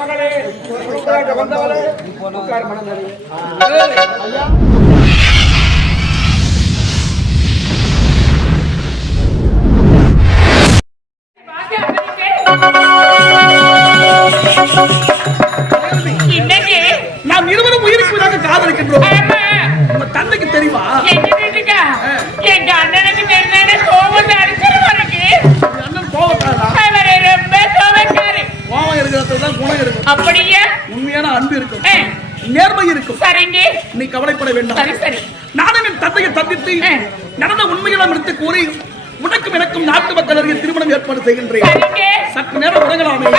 மகளே உட்கார் உனக்கும் எனக்கும் நாட்டு மக்கள் அருகே திருமணம் ஏற்பாடு செய்கின்றேன். சற்று நேரம் உறங்கலாமே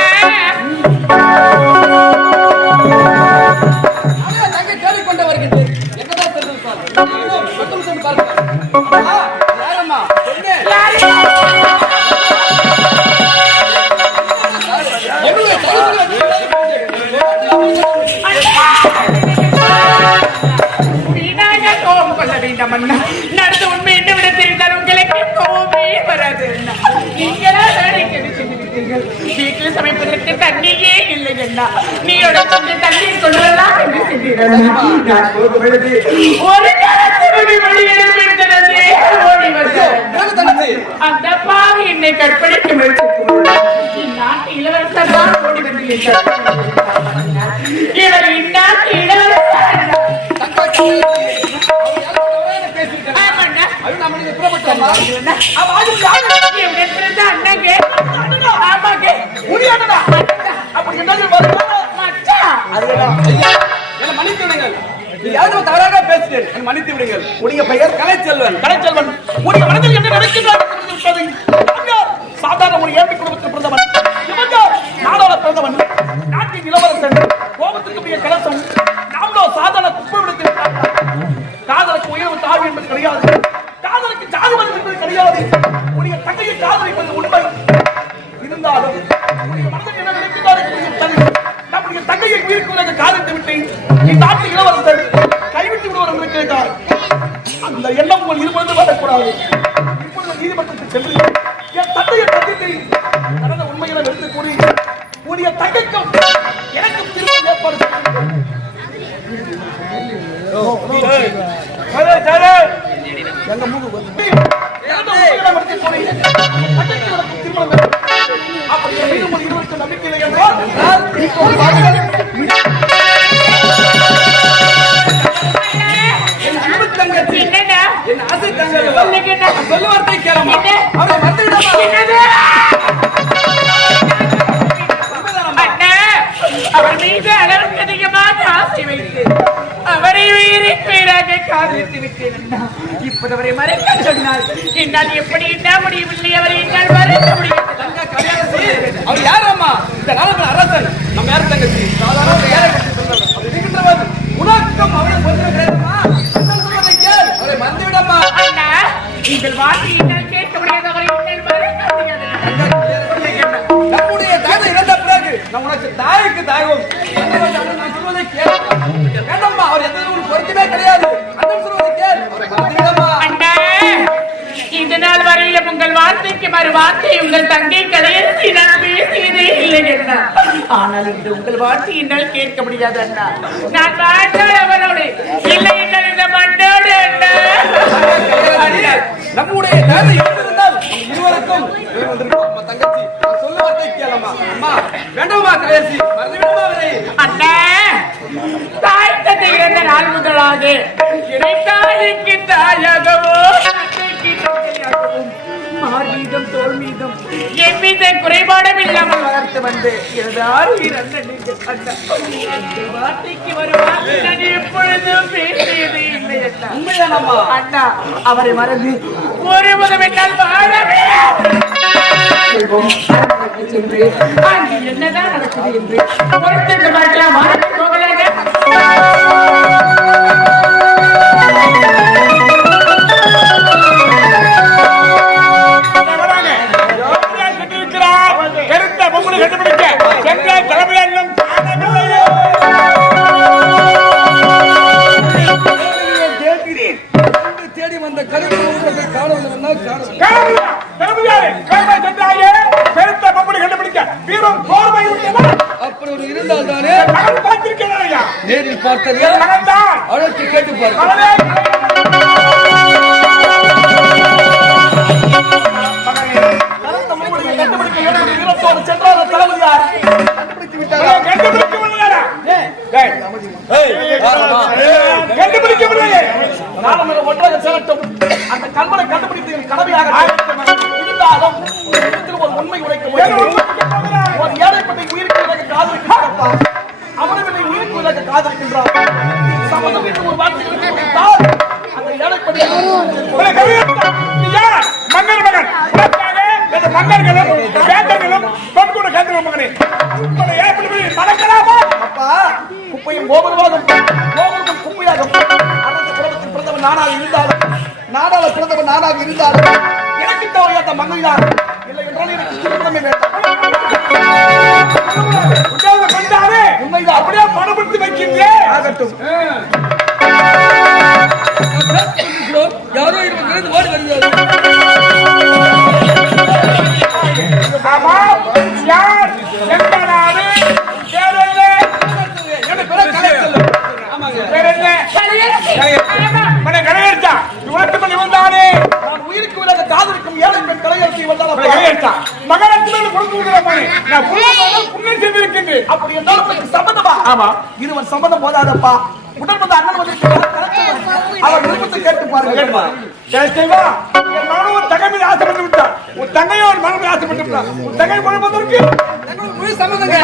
தண்ணீர் கொண்டு வரலாம் என்று சென்றீர்கள் ஒரு ஓடி தங்கச்சி அந்த பாவி என்னை கற்பழிக்க இந்நாட்டு இளவரசர் தான் ஓடி வந்து என்னை கற்பழித்தார். இவர் இந்நாட்டு இளவரசர். அது நம்ம நீங்க புறப்பட்டோமா அவ அது யாரு? இவன் பிறந்த அண்ணங்க. ஆமாங்க. முடியாதடா அப்படி என்றால் தவறாக மன்னித்து விடுங்கள். உடைய பெயர் கலைச்செல்வன். கலைச்செல்வன் உடைய மனதில் என்ன நடக்கின்றார் சாதாரண ஒரு ஏழை குடும்பத்தில் பிறந்தவன். நாடோட பிறந்தவன். நாட்டின் இளவரசன். கோபத்துக்கு மிக கலசம். நாமளோ சாதாரண குப்பை விடுத்து காதலுக்கு உயர்வு தாழ்வு என்பது கிடையாது. காதலுக்கு ஜாதி என்பது கிடையாது. உடைய தங்கையை காதலிப்பது உண்மை. இருந்தாலும் உடைய மனதில் என்ன நினைக்கிறார் நம்முடைய தங்கையை மீறிக்கொள்ள காதலித்து விட்டேன். இந்நாட்டு இளவரசன் எண்ணம் உங்கள் இருபது வரக்கூடாது இப்பொழுது நீதிமன்றத்தில் சென்று என் தந்தையை சந்தித்து நடந்த உண்மைகளை எடுத்து கூறி உடைய தங்கைக்கும் எனக்கும் திருமணம் ஏற்பாடு. எங்க காதலித்து விட்டேன் அண்ணா. இப்போது அவரை மறைக்க சொன்னால் என்னால் எப்படி என்ன முடியவில்லை அவரை என்னால் மறைக்க முடியும். அவர் யாரம்மா இந்த நாளுக்கு அரசன். நம்ம யார் தங்கச்சி? சாதாரண அவர் இருக்கின்றவர் உனக்கும் அவரை சொல்ல கிடையாதுமா அண்ணன் சொல்வதை கேள். அவரை மறந்து விடம்மா அண்ணா நீங்கள் என்னால் கேட்க முடியாது அவரை என்னால் மறைக்க முடியாது. நம்முடைய தாய் இறந்த பிறகு நம் உனக்கு தாய்க்கு கேள். வேண்டாம்மா அவர் எந்த ஒரு பொருத்தமே கிடையாது. மறு வார்த்தை உங்கள் தங்கை கலையரசி நான் பேசியதே இல்லை அண்ணா. ஆனால் இன்று உங்கள் வார்த்தை என்னால் கேட்க முடியாது அண்ணா. நான் வாழ்ந்தால் அவரோடு இல்லை என்றால் இந்த மண்ணோடு அண்ணா. நம்முடைய தாய் இருந்திருந்தால் நம் இருவருக்கும் இவர் வந்திருக்கும் அம்மா தங்கச்சி நான் சொல்ல வார்த்தை கேளம்மா. அம்மா வேண்டாம்மா கலையரசி மறந்து விடம்மா அவரை. அண்ணா தாய் தந்தை இறந்த நாள் முதலாக இறை தாய்க்கு தாயாகவோ தந்தைக்கு தந்தையாகவும் மார் மீதும் தோல் மீதும் எவ்வித குறைபாடும் இல்லாமல் வளர்த்து வந்து இந்த வார்த்தைக்கு வருவார். எப்பொழுதும் பேசியது இல்லை அண்ணா. அவரை மறந்து ஒரு முதல் என்னால் வாழவே என்னதான் நடக்குது என்று தேவையாத இல்லை என்றால் எனக்கு திருமணமே வேண்டாம் உண்மைதான் அப்படியே மனப்படுத்தி வைக்கின்றேன் ஆகட்டும் ஆமா இருவர் சம்மதம் போதாதப்பா. உடல் வந்து அண்ணன் வந்து அவர் விருப்பத்தை கேட்டு பாருங்க. கேட்டு பாருங்க. என் மகனும் தங்கை மீது ஆசைப்பட்டு விட்டார் உன் தங்கையும் ஒரு மகன் மீது ஆசைப்பட்டு விட்டார் உன் தங்கை மனப்பதற்கு முழு சம்மதங்க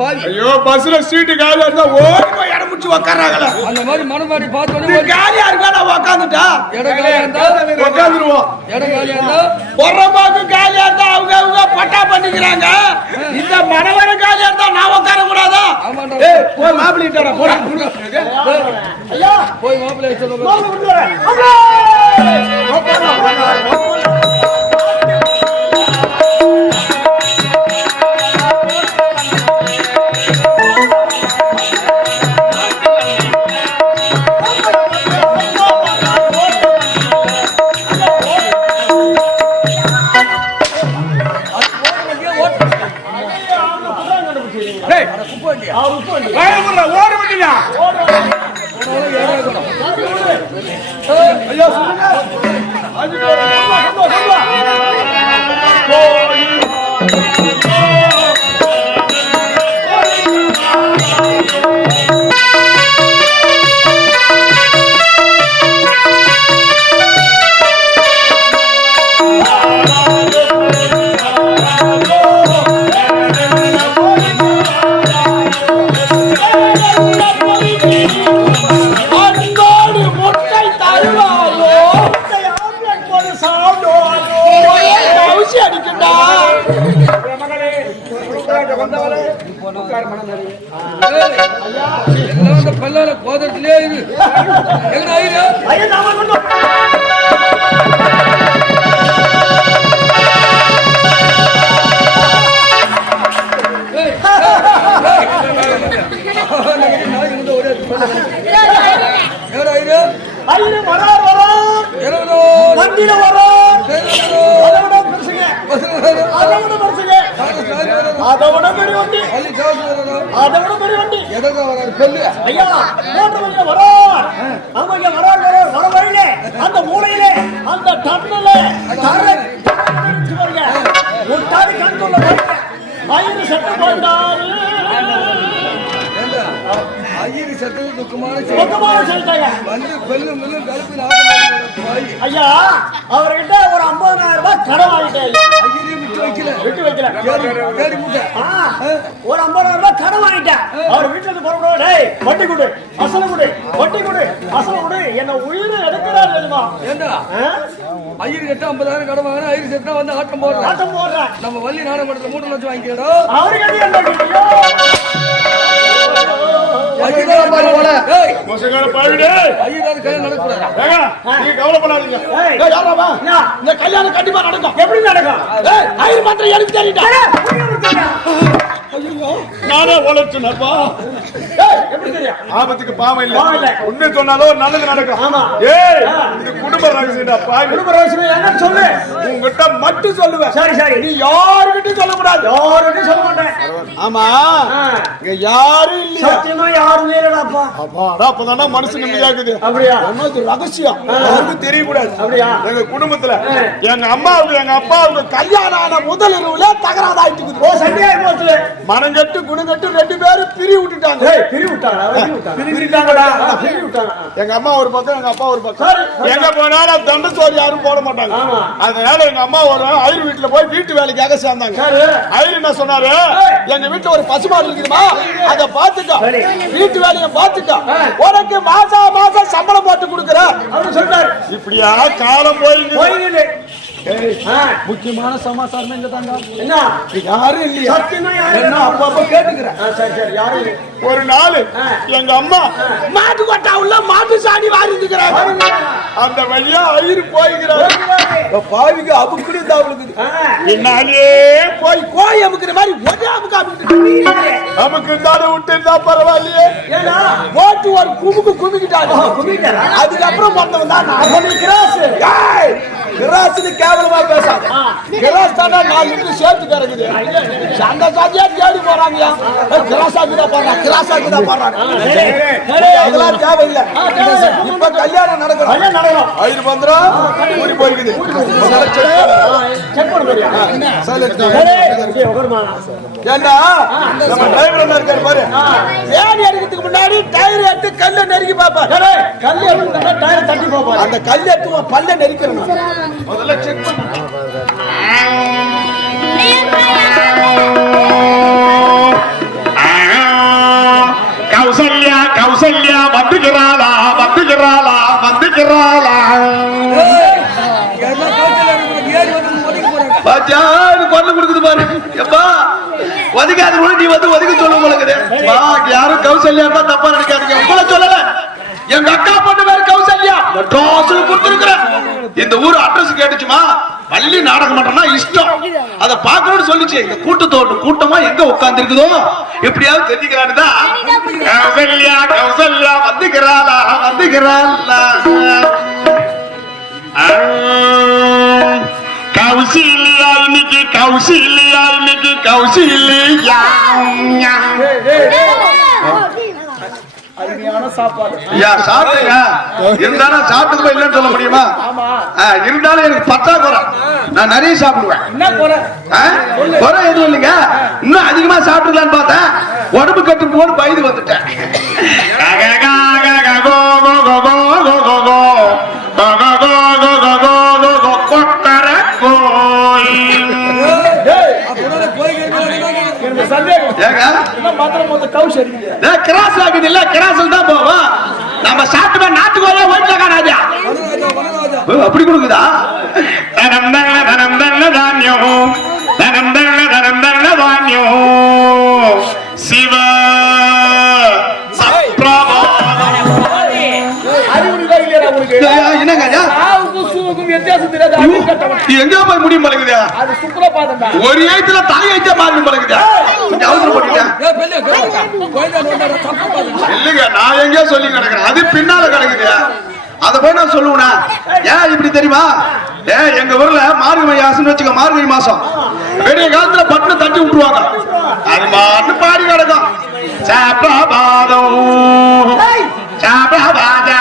பாவி ஐயோ பஸ்ல சீட்டு காலியா இருந்தா ஓடி போய் இடம் முடிச்சு உட்காராங்களா அந்த மாதிரி மனமாடி நீ பார்த்தோன்னே காலியா இருக்கா நான் உட்காந்துட்டா இடம் காலியா இருந்தா? உட்காந்துருவோம் இடம் காலியா இருந்தா? பொறம்பாக்கு காலியா இருந்தா அவங்க அவங்க பட்டா பண்ணிக்கிறாங்க. இந்த மணவரை காலியா இருந்தா நான் உட்கார கூடாதா. ஏய், போய் மாப்பிள்ளைட்டாரா போடா. ஐயா. போய் மாப்பிள்ளை சொல்லுங்க ஐயா ஐயரு வரார். வரார் வண்டியில வரார். அதை விட பெருசுங்க. அதை விட பெருசுங்க. அதை விட பெரிய வண்டி. அதை விட பெரிய வண்டி. ஐயா மோட்டர் வண்டியில வரார். ஆமாங்க வரார் வரார் வர வழியிலே அந்த மூலையிலே அந்த டன்னுல தர பாருங்க ஒரு தாடி கண்ணுள்ள பாருங்க ஐயரு ஐயரு சத்தது துக்கமான வந்து கொல்லு முள்ளு கழுப்பு நாட்டு பாய் ஐயா அவர்கிட்ட ஒரு 50000 ரூபாய் கடன் வாங்கிட்டேன் ஐயரையும் விட்டு வைக்கல. விட்டு வைக்கல. ஒரு 50000 ரூபாய் கடன் வாங்கிட்டேன். அவர் வீட்டுல இருந்து புறப்படுவோம் டேய் வட்டி கொடு அசல கொடு வட்டி கொடு அசல கொடு. என்ன உயிரை எடுக்கிறார் தெரியுமா? ஏண்டா? ஐயர் கிட்ட ஐம்பதாயிரம் கடன் வாங்கினா ஐயர் செட்டா வந்து ஆட்டம் போடுறான் ஆட்டம் போடுறேன் நம்ம வள்ளி நாடகத்துல மூணு லட்சம் வாங்கிக்கிறோம். அவருக்கு என்ன ஐயனார் பாரு போல. மோசக்கார பாவிடே ஐயனார் கையில நடக்கூடாதா? ஏங்க நீங்க கவலைப்படாதீங்க ஏய், யாராமா? என்ன? இந்த கல்யாணம் கண்டிப்பா நடக்கும் எப்படி நடக்கும் ஏய், ஐயர் மாத்திரம் எனக்கு தெரியும்டா. நானே உழைச்சுனப்பா ஏய், எப்படி தெரியும்? ஆபத்துக்கு பாவம் இல்ல. இல்ல. உண்மை சொன்னாலும் ஒரு நல்லது நடக்கும். ஏய் இது குடும்ப ரகசியம்டா பாவி. குடும்ப ரகசியம் என்னன்னு சொல்லு. உங்ககிட்ட மட்டும் சொல்லுவேன் சரி சரி. நீ யாருக்கிட்டையும் சொல்லக்கூடாது. யாருக்கும் சொல்ல மாட்டேன். ஆமா. இங்க யாரும் இல்லையா? சத்தியமா யாருமே இல்லடாப்பா அப்பாடா, அப்பதான்டா மனசு நிம்மதியாகுது அப்படியா? ஆனா இது ரகசியம்? யாருக்கும் தெரியக்கூடாது. அப்படியா? எங்க குடும்பத்துல. எங்க அம்மாவுக்கு எங்க அப்பாவுக்கு கல்யாணம் ஆன முதல் இரவுல தகராறு ஆயிட்டு ஓ சண்டையா போச்சு மனம் கட்டு குணம் கட்டு ரெண்டு பேரும் பிரி விட்டுட்டாங்க. எங்க அம்மா ஒரு பக்கம் எங்க அப்பா ஒரு பக்கம். எங்க போனாலும் தண்ட சோறு யாரும் போட மாட்டாங்க. அதனால எங்க அம்மா ஒரு ஐயர் வீட்டுல போய் வீட்டு வேலைக்காக சேர்ந்தாங்க. சரி ஐயர் என்ன சொன்னாரு? எங்க வீட்டுல ஒரு பசுமாடு இருக்குதுமா? அத பாத்துக்கோ. வீட்டு வேலையை பாத்துக்கோ. உனக்கு மாசம் மாசம் சம்பளம் போட்டு கொடுக்குறேன். அவரு சொல்றாரு. இப்படியா? காலம் ஆ, முக்கியமான சமாச்சாரம் இல்ல தாங்க. என்ன? யாரும் இல்லையா. என்ன அப்பப்ப கேட்டுக்கிறேன். ஆ, சரி சரி யாரும். ஒரு நாள். எங்க அம்மா மாட்டு கொட்டா உள்ள மாட்டு சாணி வாரி இருக்கிறாங்க அந்த வழியா ஐயர் போய்கிறார். பாவிக்கு அமுக்குடி தாவலுக்குது ஆ, பின்னாலே போய் கோய் அமுக்குற மாதிரி ஒரே அமுக்கு அமுக்கிட்டு நமக்கு இருந்தாலும் விட்டு இருந்தா பரவாயில்லையே. போட்டு ஒரு குமுக்கு குமிக்கிட்டாங்க? அதுக்கப்புறம் வந்தவன் தான் பண்ணி கிராஸ் ஏய் கிராஸ்னு கேவலமா பேசாத. கிராஸ் தானே நாலு சேர்த்து கிடக்குது அந்த சாதியா தேடி போறாங்க கிராஸ் ஆக்குதா போறாங்க கிராஸ் ஆக்குதா போறாங்க அதெல்லாம் தேவையில்லை. இப்ப கல்யாணம் நடக்கணும். நடக்கணும். ஐயர் பந்திரம் கூடி போயிருக்குது. ஏண்டா? நம்ம டிரைவர் இருக்காரு பாரு. ஏணி அடிக்கிறதுக்கு முன்னாடி டயர் எடுத்து கல்ல நெருக்கி பாப்பாரு சரி, கல்லு எடுத்துட்டா டயரை தட்டி போப்பாரு. அந்த கல் எடுத்து பல்ல நெரிக்கிறணும் முதல்ல செக் பண்ணு. கொண்டு கொடுக்குது பாரு. எப்பா ஒதுக்காது கூட நீ வந்து ஒதுக்க சொல்ல உங்களுக்கு வா யாரும் கௌசல்யா தான் தப்பா நினைக்காதீங்க. உங்களை சொல்லல. எங்க அக்கா பொண்ணு பேரு கௌசல்யா. மெட்ராஸ்ல கொடுத்துருக்கிறேன். இந்த ஊர் அட்ரஸ் கேட்டுச்சுமா? பள்ளி நாடக மன்றம்னா இஷ்டம். அத பாக்கணும்னு சொல்லிச்சு. இந்த கூட்டத்தோடு கூட்டமா எங்க உட்கார்ந்து இருக்குதோ எப்படியாவது தெரிஞ்சுக்கிறான்னு தான் கௌசல்யா கௌசல்யா வந்துகிறாளா? வந்துகிறாளா கௌசல்யா. இன்னைக்கு கௌசல்யா இன்னைக்கு கௌசல்யா சாப்பிட்டுங்க இருந்தாலும் இல்லைன்னு சொல்ல முடியுமா? இருந்தாலும் எனக்கு பத்தாக்குறை நான் நிறைய சாப்பிடுவேன். குறை? குறை எதுவும் இல்லைங்க. இன்னும் அதிகமா சாப்பிட்டுக்கலான்னு பார்த்தேன். உடம்பு கட்டு போன்னு பயந்து வந்துட்டேன். கிராஸ் ஆகுது இல்ல கிராஸ்ல தான் போவோம் நம்ம சாப்பிட்டு நாட்டுக்கோயா ஓய்ட்ல காணாதா அப்படி கொடுக்குதா? தனம் தள்ள தனம் தள்ள தானியம் போய் முடியும் பழகுதா? அது சுக்கரபாதம் தான் ஒரு ஏத்துல தலையைத்தே மாறி பழகுதா. கொஞ்சம் அவசரம் பண்ணிட்டேன். இல்லைங்க நான் எங்கேயோ சொல்லி கிடக்குறேன். அது பின்னால கிடக்குது. அத போய் நான் சொல்லுவேனா? ஏன் இப்படி தெரியுமா? ஏன் எங்க ஊர்ல மார்கழி மாசம் வச்சுக்க மார்கழி மாசம். பெரிய காலத்துல பட்டு தட்டி விட்டுருவாங்க. அது மாட்டு பாடி கிடக்கும். சப்ரபாதம் சப்ரபாதம்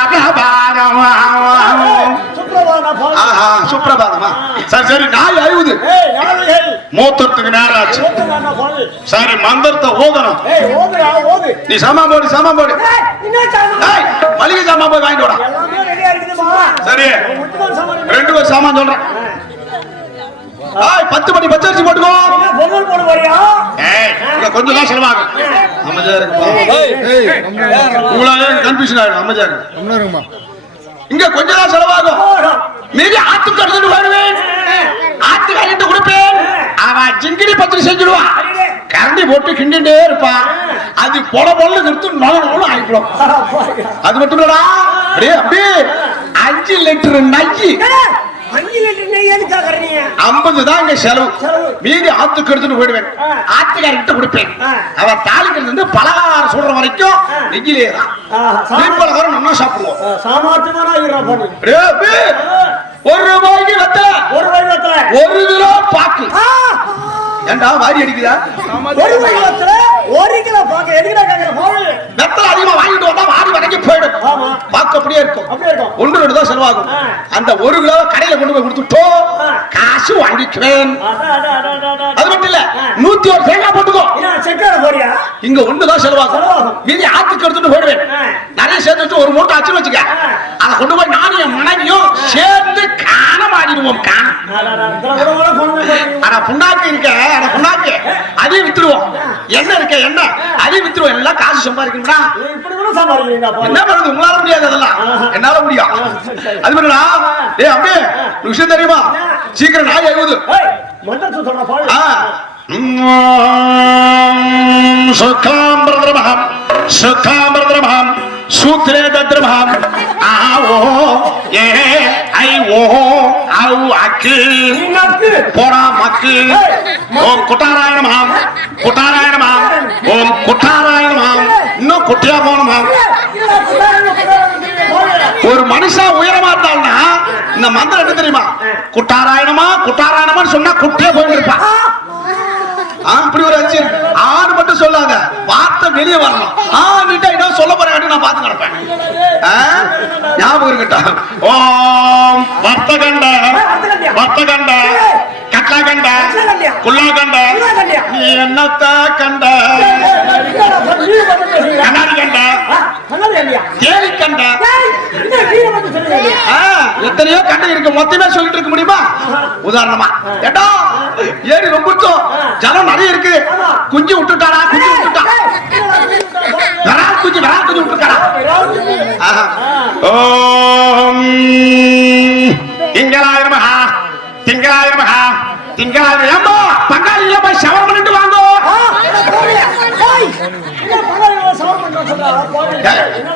சுக்கரபாதம் ஆஹா சுப்பிரபாதமா சரி சரி நாய் அழுவுது. மூத்தத்துக்கு நேரம் ஆச்சு சரி மந்திரத்தை ஓதணும். நீ சாமான் போடு சாமான் போடு. மளிகை சாமான் போய் வாங்கிட்டு வாடா. எல்லாமே ரெடியா இருக்குதுமா சரி. ரெண்டு பேர் சாமான் சொல்றேன். பத்து மணி பச்சரிசி போட்டுக்கோ. கொஞ்சம் தான் செலவாகும். இருக்கு கன்ஃபியூஷன் ஆயிடும். இருக்கு இங்க கொஞ்ச தான் செலவாகும். மீதி ஆத்துக்கு எடுத்துட்டு வருவேன். ஆத்து கையிட்டு கொடுப்பேன். அவன் ஜிங்கிரி பத்திரி செஞ்சிடுவான் கரண்டி போட்டு கிண்டிட்டே இருப்பான். அது பொல பொல நிறுத்து நொல நொல ஆயிடும் அது மட்டும் இல்லடா. அப்படியே அப்படியே. அஞ்சு லிட்டர் நஞ்சு அஞ்சு லிட்டர் நெய் எதுக்கு கேக்குறீங்க ஐம்பது தான் இங்க செலவு. மீதி ஆத்துக்கு எடுத்துட்டு போயிடுவேன். ஆ. ஆத்துக்காரிட்ட கொடுப்பேன். ஆ. அவ தாளிக்கிறது வந்து பலகாரம் சொல்ற வரைக்கும். நெய்யிலே தான் பலகாரம் நல்லா சாப்பிடுவோம். அப்படியே. ஒரு ரூபாய்க்கு வெத்தல. ஒரு வடிவத்துல ஒரு கிலோ பாக்கு. ஏண்டா வாரி அடிக்குதா ஒரு வடிவத்துல ஒரு கிலோ பாக்க கேக்குற போடு வெத்தல அதிகமா வாங்கிட்டு வந்தா வாரி வதங்கி போயிடும். பாக்கு அப்படியே இருக்கும் அப்படியே இருக்கும். ஒன்று ரெண்டு தான் செலவாகும். அந்த ஒரு கிலோ கடையில கொண்டு போய் கொடுத்துட்டோம். காசு வாங்கிக்குவேன். அது மட்டும் இல்ல. நூத்தி ஒரு தேங்காய் போட்டுக்கோ செக்கரை போறியா இங்க ஒண்ணுதான் செலவாகும் செலவாகும். மீதி ஆத்துக்கு எடுத்துட்டு போயிடுவேன். நிறைய சேர்த்து வச்சு ஒரு மூட்டை ஆச்சுன்னு வச்சுக்க. அதை கொண்டு போய் நானும் என் மனைவியும் சேர்ந்து காண மாறிடுவோம் காண ஆனா புண்ணாக்கு இருக்க ஆனா புண்ணாக்கு. அதையும் வித்துருவோம். என்ன இருக்க என்ன? அதையும் வித்துருவோம். எல்லாம் காசு சம்பாதிக்கணும்டா. இப்படி கூட என்ன பண்றது உங்களால முடியாது அதெல்லாம். என்னால முடியும். அது பண்ணா ஏய் அம்பே விஷயம் தெரியுமா? சீக்கிரம் நாய் அழுவுது. ஏய், மந்திரத்தை சொல்றா பாரு. ஆ. சுகாம்பிரதமஹம் சுகாம்பிரதமஹம் சூத்ரே தத்ரமஹம் ஏ ஐ ஓ ஔ அக்கு. போடா மக்கு. ஓம் குட்டாராயணமாம். குட்டாராயணமாம். ஓம் குட்டாராயணமாம். இன்னும் குட்டியா போனமாம். ஒரு மனுஷன் உயரமா இருந்தான்னா இந்த மந்திரம் என்ன தெரியுமா? குட்டாராயணமா குட்டாராயணமான்னு சொன்னா குட்டியே போயிட்டு அப்படி ஒரு அச்சு ஆறு மட்டும் சொல்லாத. வார்த்தை வெளியே வரணும். ஆ நீட்டா என்ன சொல்ல போறேன் நான் பார்த்து நடப்பேன். ஞாபகம் இருக்கட்டும். ஓம் குல்லாகண்ட நீ என்னத்த கண்ட? கண்ணாடி கண்ட? தேடி கண்ட? எத்தனையோ கண்டு இருக்கு. மொத்தமே சொல்லிட்டு இருக்க முடியுமா? உதாரணமா. ஏடா ஏரி ரொம்ப ஜலம் நிறைய இருக்கு. குஞ்சு விட்டுட்டாரா குஞ்சு விட்டுட்டா. குஞ்சு வரா குஞ்சு விட்டுட்டாரா. ஓம் திங்களாய ஏம்பா பங்காளியில போய் சவரம் பண்ணிட்டு வாங்கோ.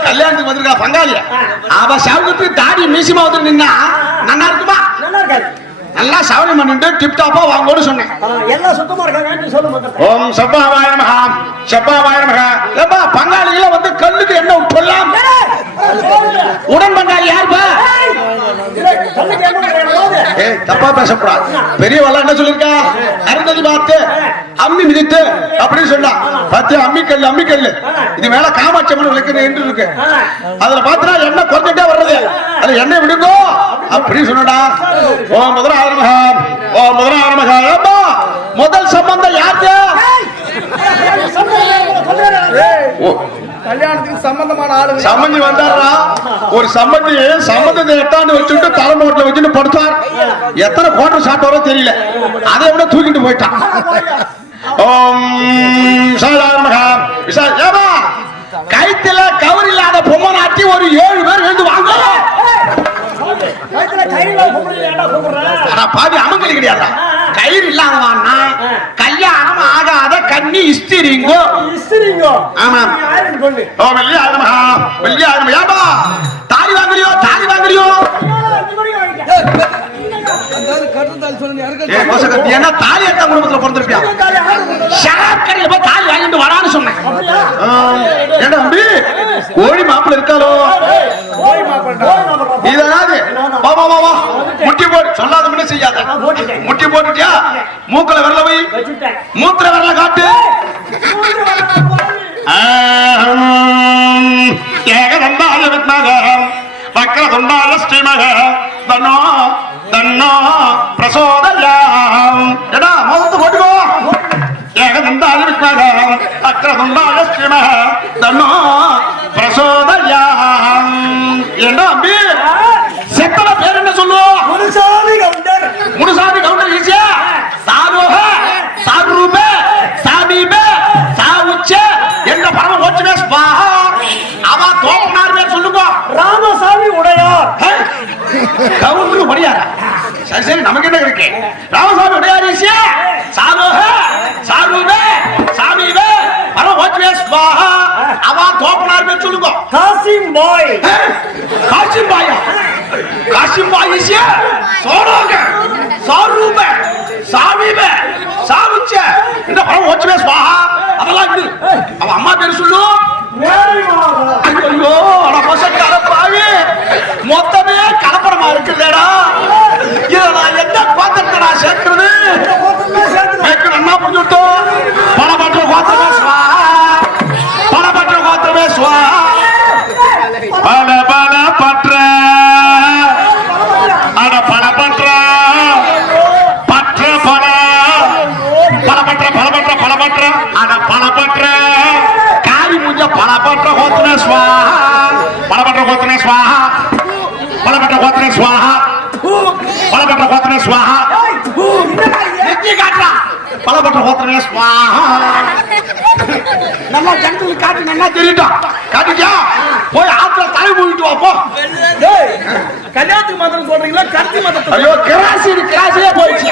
கல்யாணத்துக்கு வந்திருக்கா பங்காளிய? அவ சவகத்துக்கு தாடி மீசிமா வந்து நின்னா நல்லா இருக்குமா? நல்லா இருக்காது. நல்லா சவரம் பண்ணிட்டு டிப் டாப்பா வாங்கோன்னு சொன்னேன். எல்லாம் சுத்தமா இருக்காங்க சொல்லு ஓம் சப்பாவாய நமஹா சப்பாவாய நமஹா. ஏம்பா பங்காளியில வந்து கல்லுக்கு என்ன விட்டுலாம் உடன் பங்காளி யாருப்பா ஏய் தப்பா பேசக்கூடாது பெரியவெல்லாம் என்ன சொல்லிருக்கா அருந்ததி பார்த்து அம்மி மிதித்து அப்படின்னு சொன்னா பார்த்து அம்மி கல்லு அம்மி கல்லு இது மேல காமாட்சி அம்மன் விளக்கு என்று இருக்கு அதுல பாத்தா எண்ணெய் குறைஞ்சிட்டே வர்றது அதுல எண்ணெய் விடுங்கோ அப்படின்னு சொன்னடா ஓ முதல் ஆரம்பகா ஓ முதல் ஆரம்பகா ஏப்பா முதல் சம்பந்தம் யாருக்கு கல்யாணத்துக்கு சம்பந்தமான ஆளு சம்மந்தி வந்தாரா? ஒரு சம்பந்தி சம்மந்தத்தை எட்டாண்டு வச்சுட்டு தலைமோட்டில் வச்சுட்டு படுத்தார். எத்தனை கோட்டர் சாப்பிட்டாரோ தெரியல. அதை விட தூக்கிட்டு போயிட்டான். ஓம் சாதாரணமாக விசா ஏமா கைத்துல கவர் இல்லாத பொம்மை நாட்டி ஒரு ஏழு பேர் எழுந்து வாங்க பாதி அமங்கலி கிடையாதா கயிறு இல்லாதவான்னா கல்யாணம் ஆகாத கண்ணி இஸ்திரிங்கோ. ஆமா. ஓ வெள்ளியாயிரமா வெள்ளியாயிரம் ஏமா தாலி வாங்குறியோ? தாலி வாங்குறியோ? தாலி எடுத்த குடும்பத்துல பிறந்திருப்பியா? ஷராப் கடையில போய் தாலி வாங்கிட்டு வரான்னு சொன்னேன். கோழி மாப்பிள்ள இருக்காளோ இதனாவது வா வா வா வா முட்டி போடு. சொல்லாத முன்ன செய்யாத. முட்டி போட்டுட்டியா? மூக்கல விரல வை. மூத்திர விரல காட்டு. ஏகதந்தாய வித்மக வக்ரதுண்டாய ஸ்ரீமக தன்னோ தன்னோ பிரசோதயாம். எடா மோதத்து போட்டுக்கோ. ஏகதந்தாய வித்மக வக்ரதுண்டாய ஸ்ரீமக தன்னோ பிரசோதயாம். ஏண்டா அம்பி? கவுன்சிலுக்கு படியாரா? சரி சரி நமக்கு என்ன இருக்கு? ராமசாமி உடையாரிசியா சாதோக சாதுவே சாமிவே பரம ஓட்டுவே ஸ்வாஹா அவா தோப்பனார் பேர் சொல்லுங்க. காசிம் பாய் காசிம் பாயா காசிம் பாய் சாரூப சாமீப சாவுச்ச. இந்த படம் ஓச்சமே ஸ்வாஹா அதெல்லாம் விடு அவ அம்மா பேர் சொல்லு. ஐயோ அட பசக்கார பாவி. மொத்தமே கலப்படமா இருக்குல்லடா. ஸ்வாஹா நல்லா ஜனங்களுக்கு காட்டு நல்லா தெரியட்டும் காட்டிக்கா போய் ஆத்துல தலை மூடிட்டு வா போ டேய் கல்யாணத்துக்கு மாத்திரம் சொல்றீங்களா கருத்து மாத்திரம் ஐயோ கிராசி இது கிராசிலே போயிடுச்சு.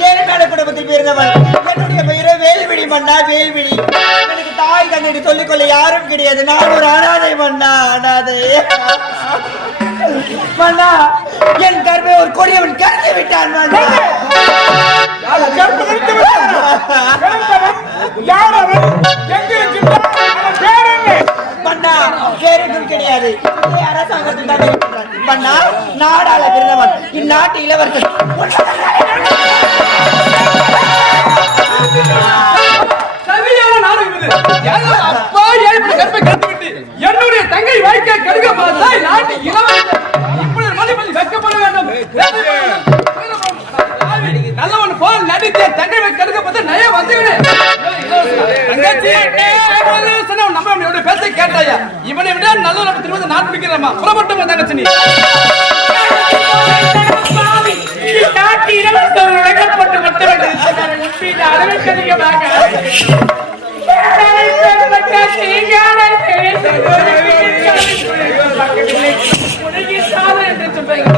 சேர்ந்தவள் குடும்பத்தில் பிறந்தவள். என்னுடைய பெயரை வேல்விழி மன்னா வேல்விழி. எனக்கு தாய் தந்தை சொல்லிக்கொள்ள யாரும் கிடையாது. நான் ஒரு அனாதை மன்னா அனாதை. மன்னா என் கர்ப்பை ஒரு கொடியவன் கருத்து விட்டான் மன்னா. பிறந்தவன் யார் அவன்? எங்க மன்னா கிடையாது. அரசாங்கத்தில் தான் நாடாள பிறந்தவன் இந்நாட்டு இளவரசன் அப்பா கற்பை என்னுடைய தங்கை வைக்க கடுக பார்த்தா நாட்டு இளவரசன் இப்படி மதிப்பதி வெக்கப்பட வேண்டும். நல்லவன் போல் நடித்த தங்கை வைக்க கடுக பார்த்தா நய வந்து தங்கச்சி நம்ம கேட்டாயா? இவனை விட நல்ல திரும்ப நான் பிடிக்கிறமா புறப்பட்டு தங்கச்சி நீ நாட்டு இளவரசர் சாதனை என்று சொல்றீங்க